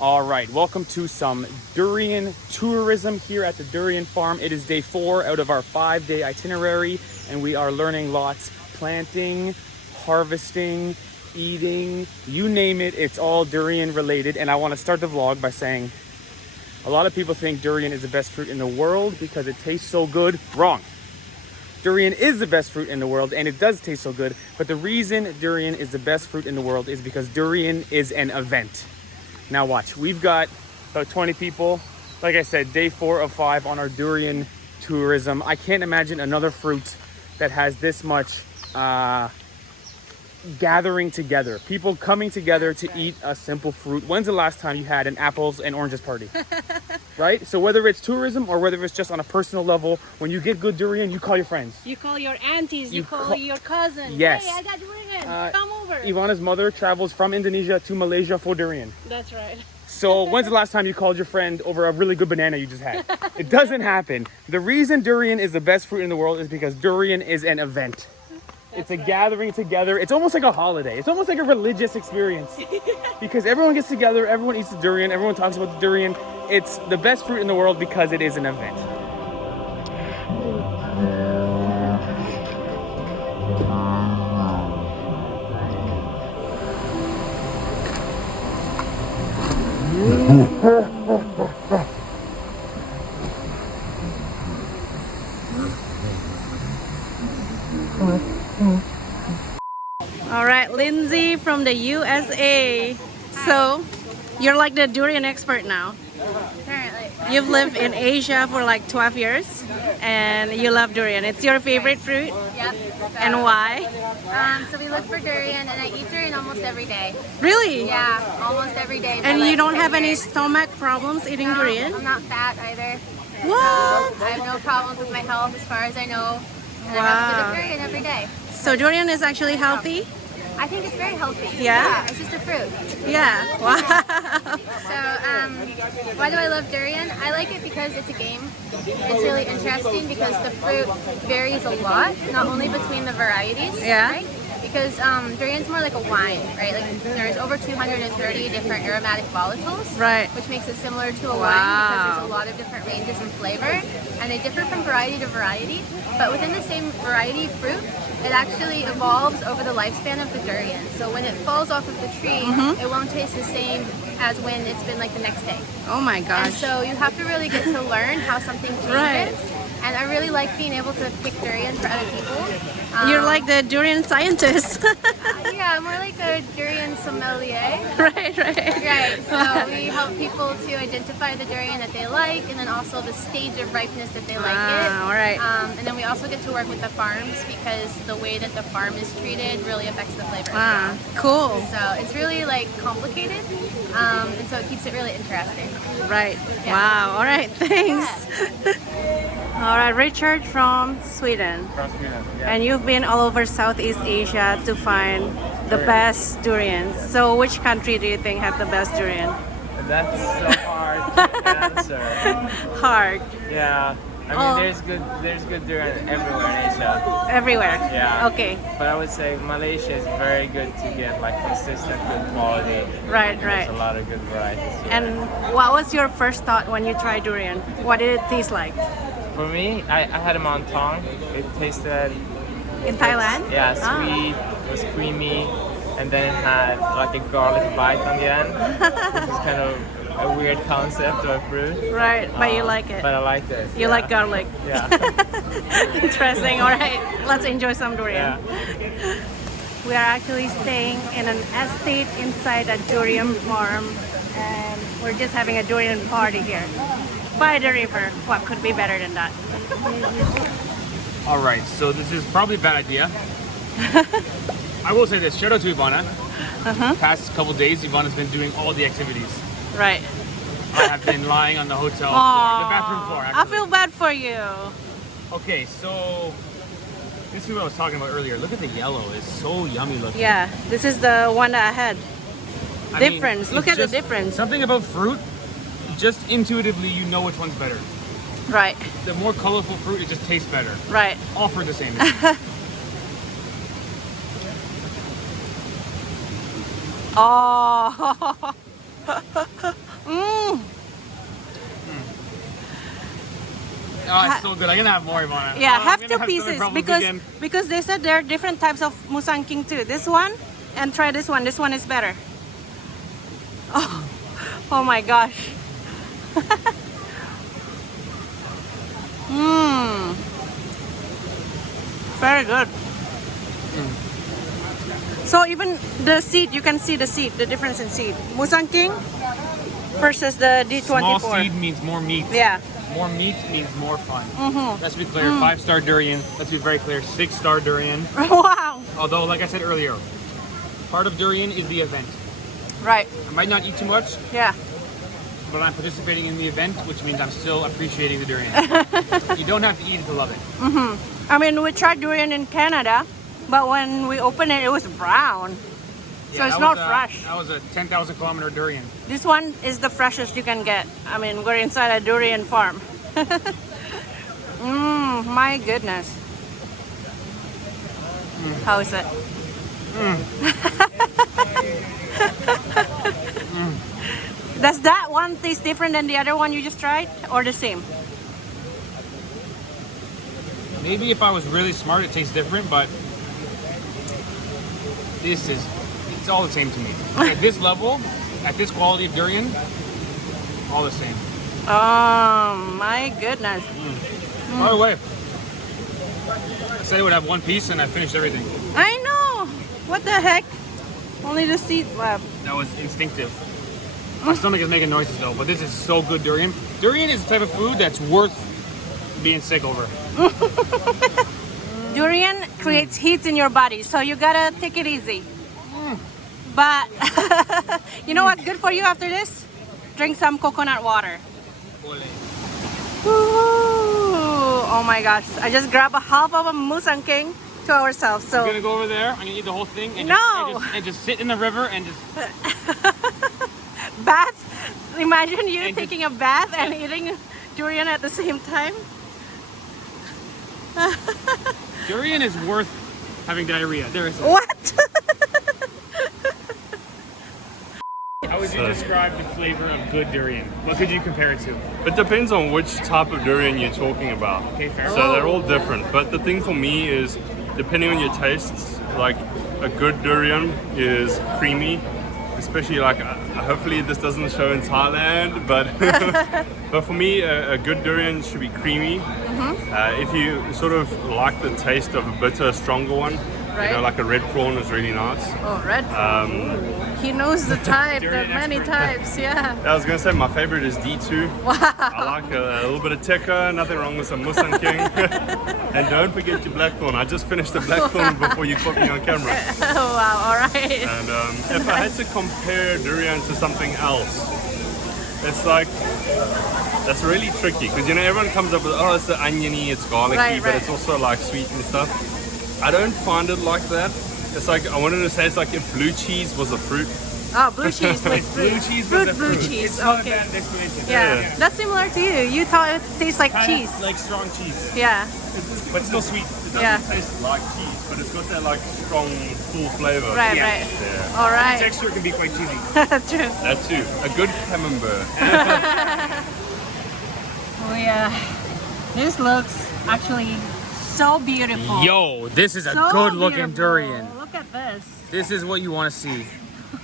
All right, welcome to some durian tourism here at the durian farm. It is day 4 out of our 5-day itinerary, and we are learning lots: planting, harvesting, eating, you name it, it's all durian related. And I want to start the vlog by saying a lot of people think durian is the best fruit in the world because it tastes so good. Wrong. Durian is the best fruit in the world and it does taste so good, but the reason durian is the best fruit in the world is because durian is an event. Now watch, we've got about 20 people. Like I said, day 4 of 5 on our durian tourism. I can't imagine another fruit that has this much gathering together. People coming together to eat a simple fruit. When's the last time you had an apples and oranges party? Right? So whether it's tourism or whether it's just on a personal level, when you get good durian, you call your friends. You call your aunties, you call your cousin. Yes. Hey, I got durian. Come over. Ivana's mother travels from Indonesia to Malaysia for durian. That's right. So when's the last time you called your friend over a really good banana you just had? It doesn't happen. The reason durian is the best fruit in the world is because durian is an event. It's a gathering together. It's almost like a holiday. It's almost like a religious experience. Because everyone gets together, everyone eats the durian, everyone talks about the durian. It's the best fruit in the world because it is an event. All right, Lindsay from the USA. So, you're like the durian expert now. Apparently. You've lived in Asia for like 12 years and you love durian. It's your favorite fruit? Yep. And why? So we look for durian, and I eat durian almost every day. Really? Yeah, almost every day. And you don't have any stomach problems eating No, durian? I'm not fat either. What? So I have no problems with my health as far as I know. And I Wow. have a bit of durian every day. So durian is actually healthy? I think it's very healthy. Yeah? It's just a fruit. Yeah. Wow. So, why do I love durian? I like it because it's a game. It's really interesting because the fruit varies a lot, not only between the varieties, Yeah. right? Because durian's more like a wine, right? Like there's over 230 different aromatic volatiles, Right. which makes it similar to a Wow. wine because there's a lot of different ranges in flavor, and they differ from variety to variety. But within the same variety fruit, it actually evolves over the lifespan of the durian. So when it falls off of the tree, it won't taste the same as when it's been like the next day. Oh my And gosh. so you have to really get to learn how something changes. Right. And I really like being able to pick durian for other people. You're like the durian scientist. Yeah, more like a durian sommelier. Right, right. Right, so we help people to identify the durian that they like, and then also the stage of ripeness that they like it. All right. And then we also get to work with the farms because the way that the farm is treated really affects the flavor. Ah, cool. So it's really like complicated, and so it keeps it really interesting. Right. Yeah. Wow. All right. Thanks. All right, Richard from Sweden. And you've been all over Southeast Asia to find the best durians. So which country do you think have the best durian? That's so hard to answer. Hard. Yeah, I mean Oh. there's good durian everywhere in Asia. Everywhere. Yeah. Okay. But I would say Malaysia is very good to get like consistent good quality. Right, There's right. a lot of good varieties. here. And what was your first thought when you tried durian? What did it taste like? For me, I had a montong. It tasted In Thailand? yeah Ah. sweet, it was creamy, and then it had like a garlic bite on the end. Which is kind of a weird concept of a fruit. Right, but you like it. But I liked it. You yeah. like garlic. Yeah. Interesting. All right, let's enjoy some durian. Yeah. We are actually staying in an estate inside a durian farm, and we're just having a durian party here by the river. What could be better than that? All right, so this is probably a bad idea. I will say this, shout out to Ivana. Past couple days, Ivana's been doing all the activities. Right. I have been lying on the hotel floor, the bathroom floor, I actually. feel bad for you. Okay, so this is what I was talking about earlier. Look at the yellow, it's so yummy looking. Yeah, this is the one that I had. I mean, Difference. it's Look at the just difference. Something about fruit, just intuitively you know which one's better. Right, The more colorful fruit, it just tastes better. right. All fruit the same. Oh. Oh, it's so good. I'm gonna have more, Ivana. Yeah, Oh, have I'm gonna two have pieces stomach problems because again. because they said there are different types of musang king too. This one and try this one. This one is better. Oh, oh my gosh. Mmm. Very good. So even the seed, you can see the seed, the difference in seed. Musang king versus the D24. Small seed means more meat. Yeah. More meat means more fun. Mm-hmm. Let's be clear. 5-star durian. Let's be very clear. 6-star durian. Wow. Although, like I said earlier, part of durian is the event. Right. I might not eat too much, Yeah. but I'm participating in the event, which means I'm still appreciating the durian. You don't have to eat it to love it. I mean, we tried durian in Canada, but when we opened it, it was brown. So it's that not was fresh. That was a 10,000 kilometer durian. This one is the freshest you can get. I mean, we're inside a durian farm. My goodness. How is it? Does that one taste different than the other one you just tried, or the same? Maybe if I was really smart, it tastes different, but it's all the same to me. At this level, at this quality of durian, all the same. Oh my goodness. By the way, I said I would have one piece and I finished everything. I know. What the heck? Only the seed left. That was instinctive. My stomach is making noises though, but this is so good durian. Durian is the type of food that's worth being sick over. Durian creates heat in your body, so you gotta take it easy. But you know what's good for you after this? Drink some coconut water. Ooh, oh my gosh! I just grabbed a half of a musang king to ourselves. So I'm gonna go over there. I'm gonna eat the whole thing and, No! just sit in the river and just. bath. Imagine you And taking a bath and eating durian at the same time. Durian is worth having diarrhea. There is. What? How would you describe the flavor of good durian? What could you compare it to? It depends on which type of durian you're talking about. Okay, fair. So they're all different. But the thing for me is, depending on your tastes, like a good durian is creamy, especially like, hopefully this doesn't show in Thailand, but but for me, a good durian should be creamy. If you sort of like the taste of a bitter, stronger one, you know, like a red prawn is really nice. Oh, red. He knows the type, the Durian many expert. types, yeah. I was gonna say my favorite is D2. Wow. I like a little bit of tikka, nothing wrong with some musang king. And don't forget your blackthorn. I just finished the blackthorn before you caught me on camera. Oh, wow, all right. And if I had to compare durian to something else, it's like, that's really tricky because you know everyone comes up with, oh, it's the oniony, it's garlicky, Right, but right. it's also like sweet and stuff. I don't find it like that. It's like, I wanted to say it's like if blue cheese was a fruit. Oh, blue cheese with fruit. Blue cheese Fruit, with the blue fruit. cheese, It's not a okay. bad explanation. Yeah, that's similar to you. You thought it tastes like Kinda cheese. like strong cheese, Yeah, but still sweet. It doesn't Yeah. taste like cheese, but it's got that like strong, full flavor. right, Yeah. right. Yeah, All right. Texture can be quite cheesy. True. that too. A good camembert. Oh yeah, this looks actually so beautiful. Yo, this is a So good looking beautiful. durian. Look at this. This is what you want to see.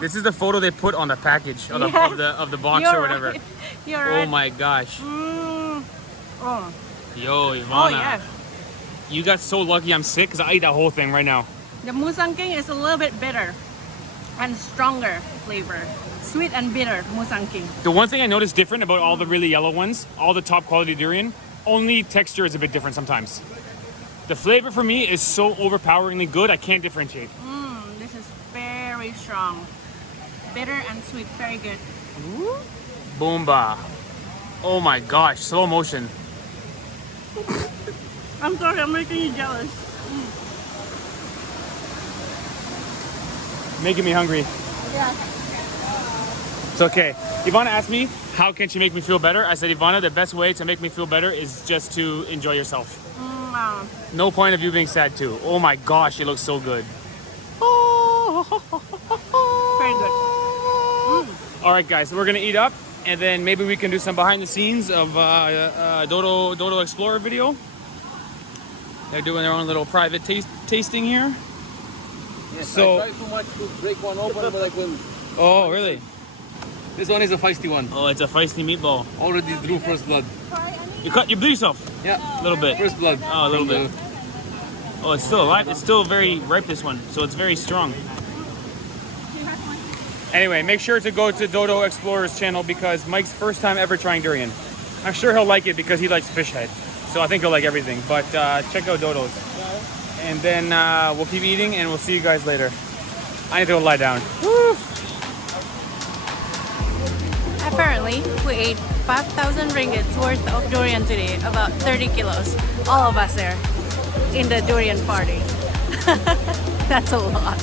This is the photo they put on the package of the Yes. of the box You're or whatever. right. You're Oh right. my gosh. Oh. Yo, Ivana. Oh yeah. You got so lucky I'm sick because I ate that whole thing right now. The musang king is a little bit bitter and stronger flavor. Sweet and bitter musang king. The one thing I noticed different about all the really yellow ones, all the top quality durian, only texture is a bit different sometimes. The flavor for me is so overpoweringly good, I can't differentiate. This is very strong. Bitter and sweet, very good. Boomba. Oh my gosh, slow motion. I'm sorry, I'm making you jealous. Making me hungry. Yeah. It's okay. Ivana asked me, how can she make me feel better? I said, Ivana, the best way to make me feel better is just to enjoy yourself. No point of you being sad too. Oh my gosh, it looks so good. Very good. All right, guys, we're gonna eat up and then maybe we can do some behind the scenes of Dodo Explorer video. They're doing their own little private tasting here. Yes, So- I tried too much to break one open, but I couldn't. Oh, really? This one is a feisty one. Oh, it's a feisty meatball. Already drew first blood. You bleed yourself Yeah, a little bit. first blood. Oh, a little From bit. Oh, it's still alive. It's still very ripe, this one. So it's very strong. Anyway, make sure to go to Dodo Explorer's channel because Mike's first time ever trying durian. I'm sure he'll like it because he likes fish head. So I think he'll like everything. But check out Dodo's. And then we'll keep eating and we'll see you guys later. I need to go lie down. Woo! Apparently, we ate 5,000 ringgits worth of durian today, about 30 kilos. All of us there in the durian party. That's a lot.